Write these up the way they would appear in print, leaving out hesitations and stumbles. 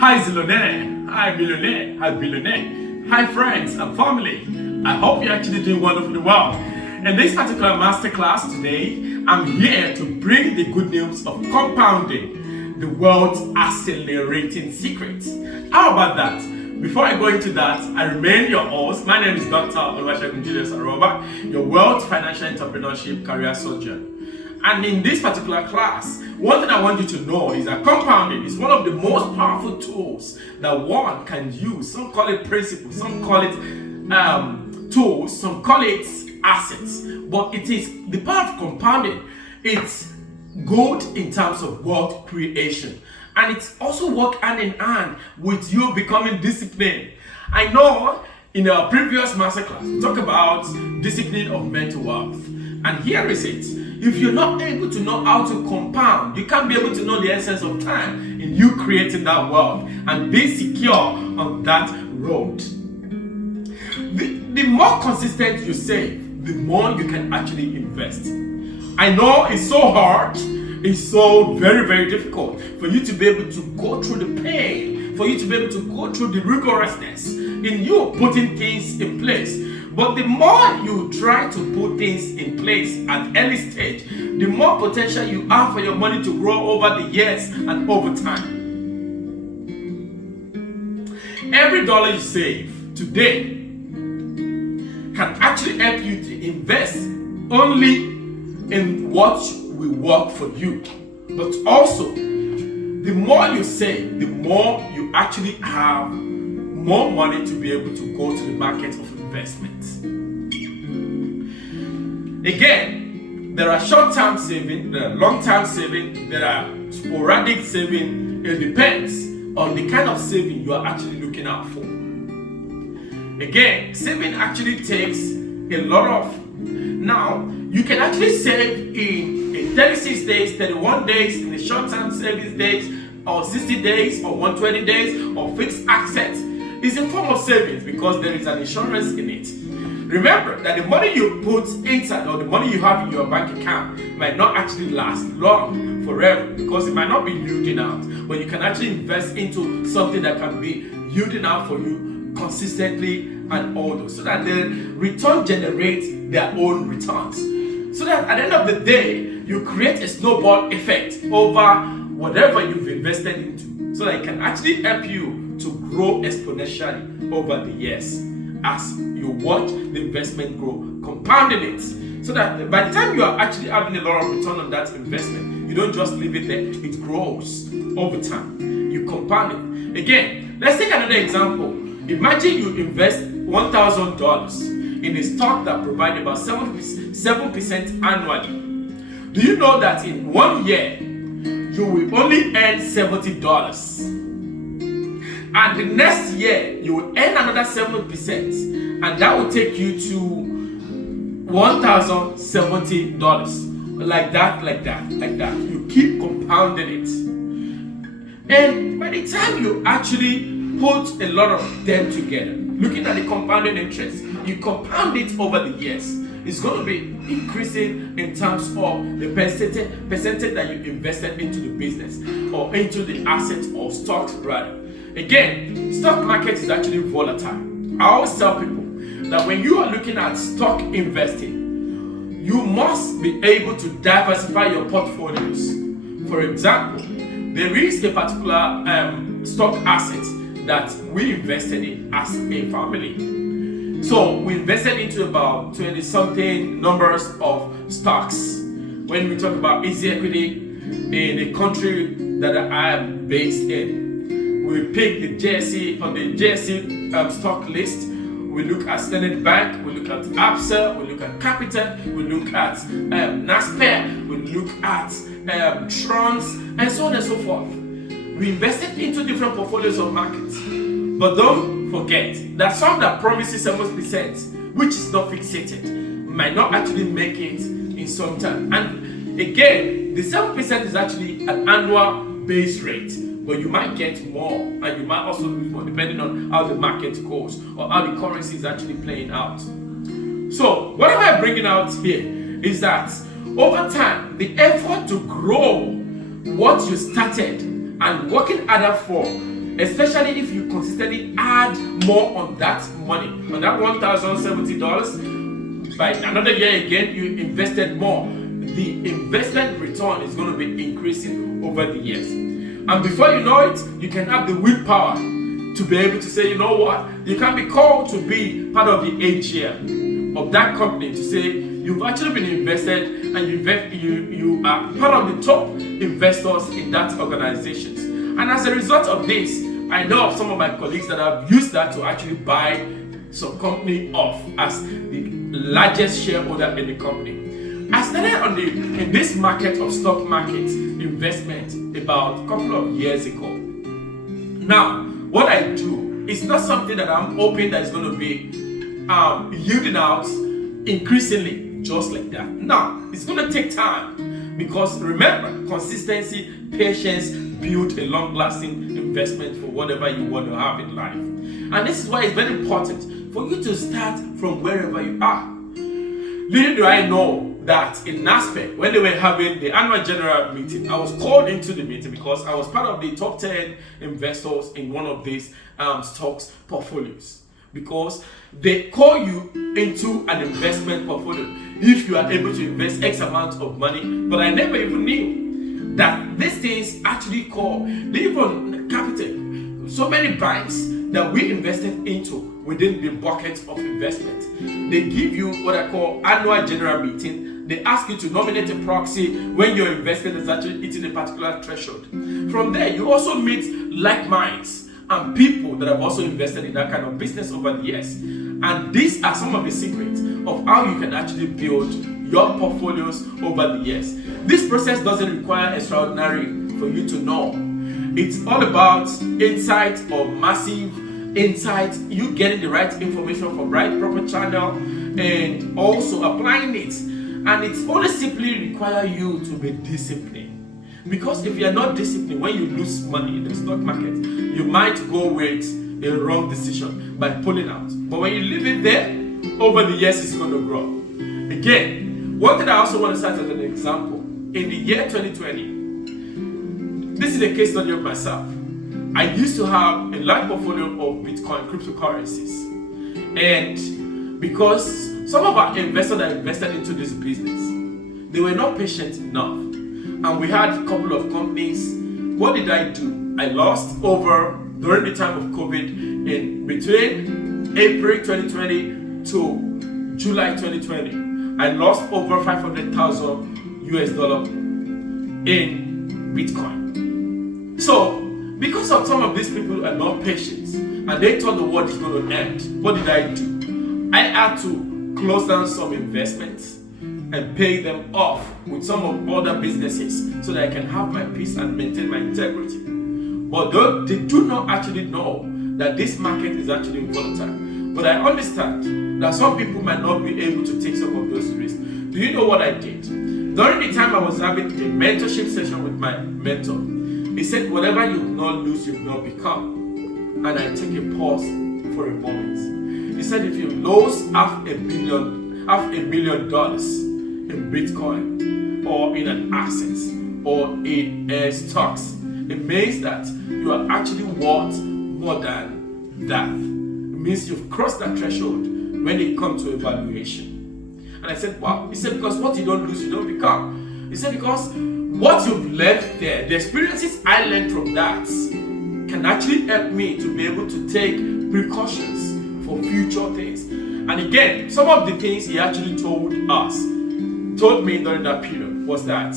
Hi Zillionaire, hi Millionaire, hi Billionaire, hi friends and family. I hope you're actually doing wonderfully well. In this particular masterclass today, I'm here to bring the good news of compounding, the world's accelerating secrets. How about that? Before I go into that, I remain your host. My name is Dr. Oluwasegun Julius Aroba, your wealth, financial entrepreneurship, career surgeon. And in this particular class, one thing I want you to know is that compounding is one of the most powerful tools that one can use. Some call it principles, some call it tools, some call it assets. But it is the power of compounding. It's good in terms of wealth creation. And it's also work hand in hand with you becoming disciplined. I know in our previous masterclass, we talked about discipline of mental wealth. And here is it. If you're not able to know how to compound, you can't be able to know the essence of time in you creating that wealth and be secure on that road. The more consistent you save, the more you can actually invest. I know it's so hard, it's so very, very difficult for you to be able to go through the pain, for you to be able to go through the rigorousness in you putting things in place. But the more you try to put things in place at early stage, the more potential you have for your money to grow over the years and over time. Every dollar you save today can actually help you to invest only in what will work for you. But also, the more you save, the more you actually have more money to be able to go to the market of investment. Again, there are short-term saving, there are long-term saving, there are sporadic saving. It depends on the kind of saving you are actually looking out for. Again, saving actually takes a lot of. Now, you can actually save in 36 days, 31 days, in the short-term savings days, or 60 days, or 120 days, or fixed assets. It's a form of savings because there is an insurance in it. Remember that the money you put inside or the money you have in your bank account might not actually last long forever because it might not be yielding out, but you can actually invest into something that can be yielding out for you consistently and all those, so that the return generates their own returns. So that at the end of the day, you create a snowball effect over whatever you've invested into, so that it can actually help you to grow exponentially over the years as you watch the investment grow, compounding it, so that by the time you are actually having a lot of return on that investment, you don't just leave it there, it grows over time. You compound it. Again, let's take another example. Imagine you invest $1,000 in a stock that provides about 7% annually. Do you know that in 1 year you will only earn $70? And the next year, you will earn another 7%, and that will take you to $1,070. Like that. You keep compounding it. And by the time you actually put a lot of them together, looking at the compounding interest, you compound it over the years. It's going to be increasing in terms of the percentage that you invested into the business or into the assets or stocks rather. Again, stock market is actually volatile. I always tell people that when you are looking at stock investing, you must be able to diversify your portfolios. For example, there is a particular stock asset that we invested in as a family. So we invested into about 20-something numbers of stocks. When we talk about easy equity in a country that I am based in, we pick the JSE on the JSE stock list. We look at Standard Bank, we look at ABSA, we look at Capital, we look at NASPER, we look at Trons, and so on and so forth. We invested into different portfolios of markets. But don't forget that some that promises 7%, which is not fixated, might not actually make it in some time. And again, the 7% is actually an annual base rate. But you might get more, and you might also lose more depending on how the market goes or how the currency is actually playing out. So, what am I bringing out here is that over time, the effort to grow what you started and working harder for especially if you consistently add more on that money, on that $1,070. By another year again, you invested more. The investment return is going to be increasing over the years. And before you know it, you can have the willpower to be able to say, you know what, you can be called to be part of the AGM of that company, to say you've actually been invested and you are part of the top investors in that organization. And as a result of this, I know of some of my colleagues that have used that to actually buy some company off as the largest shareholder in the company. I started in this market of stock market investment about a couple of years ago. Now, what I do is not something that I'm hoping that is going to be yielding out increasingly just like that. Now, it's going to take time, because remember, consistency, patience build a long-lasting investment for whatever you want to have in life. And this is why it's very important for you to start from wherever you are. Little do I know that in NASPEC, when they were having the annual general meeting, I was called into the meeting because I was part of the top 10 investors in one of these stocks portfolios. Because they call you into an investment portfolio if you are able to invest X amount of money. But I never even knew that these things actually call, they even capital. So many banks that we invested into within the bucket of investment, they give you what I call annual general meeting. They ask you to nominate a proxy when your investment is actually hitting a particular threshold. From there, you also meet like minds and people that have also invested in that kind of business over the years. And these are some of the secrets of how you can actually build your portfolios over the years. This process doesn't require extraordinary for you to know. It's all about insight or massive insight, you getting the right information from right proper channel and also applying it. And it's only simply require you to be disciplined. Because if you're not disciplined, when you lose money in the stock market, you might go with a wrong decision by pulling out. But when you leave it there, over the years it's going to grow. Again, one thing I also want to start as an example. In the year 2020, this is a case study of myself. I used to have a large portfolio of Bitcoin cryptocurrencies. And because some of our investors that invested into this business, they were not patient enough. And we had a couple of companies. What did I do? I lost over, during the time of COVID, in between April 2020 to July 2020, I lost over $500,000 in Bitcoin. So, because of some of these people are not patient and they thought the world is going to end, what did I do? I had to close down some investments and pay them off with some of other businesses so that I can have my peace and maintain my integrity. But they do not actually know that this market is actually volatile. But I understand that some people might not be able to take some of those risks. Do you know what I did? During the time I was having a mentorship session with my mentor, he said, whatever you will not lose, you will not become. And I take a pause for a moment. He said, if you lose $500,000 in Bitcoin or in an asset or in stocks, it means that you are actually worth more than that. It means you've crossed that threshold when it comes to evaluation. And I said, wow. He said, because what you don't lose, you don't become. He said, because what you've left there, the experiences I learned from that can actually help me to be able to take precautions for future things. And again, some of the things he actually told me during that period was that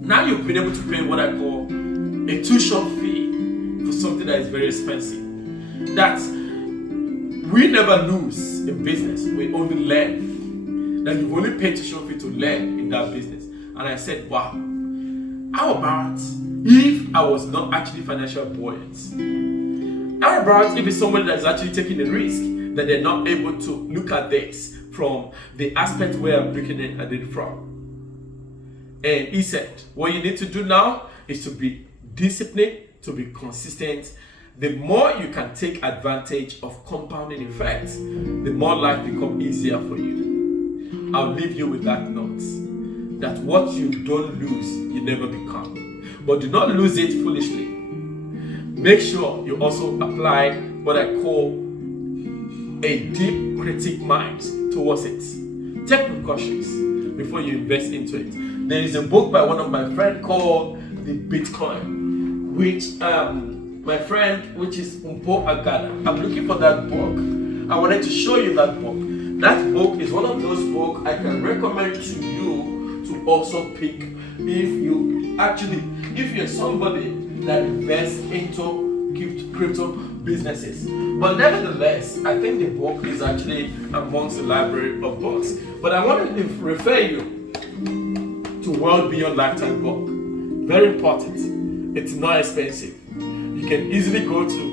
now you've been able to pay what I call a tuition fee for something that is very expensive. That we never lose in business, we only learn. That you've only paid tuition fee to learn in that business. And I said, wow, how about if I was not actually financially buoyant? How about if it's somebody that's actually taking a risk that they're not able to look at this from the aspect where I'm looking at it from? And he said, what you need to do now is to be disciplined, to be consistent. The more you can take advantage of compounding effects, the more life becomes easier for you. I'll leave you with that note. That what you don't lose, you never become. But do not lose it foolishly. make sure you also apply what I call a deep critic mind towards it. Take precautions before you invest into it. There is a book by one of my friends called The Bitcoin, which my friend, which is Umpo Agada. I'm looking for that book. I wanted to show you that book. That book is one of those books I can recommend to you to also pick if you're somebody that invests into crypto businesses. But nevertheless, I think the book is actually amongst the library of books. But I want to refer you to World Beyond Lifetime book. Very important. It's not expensive. You can easily go to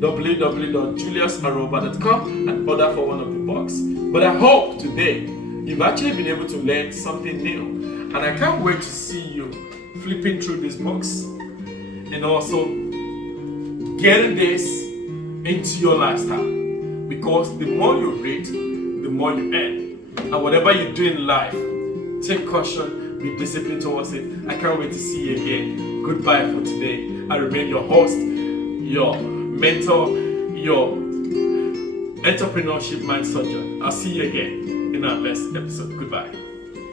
www.juliusaroba.com and order for one of the books. But I hope today you've actually been able to learn something new. And I can't wait to see you flipping through these books and also getting this into your lifestyle. Because the more you read, the more you earn. And whatever you do in life, take caution, be disciplined towards it. I can't wait to see you again. Goodbye for today. I remain your host, your mentor, your entrepreneurship mind surgeon. I'll see you again in our next episode. Goodbye.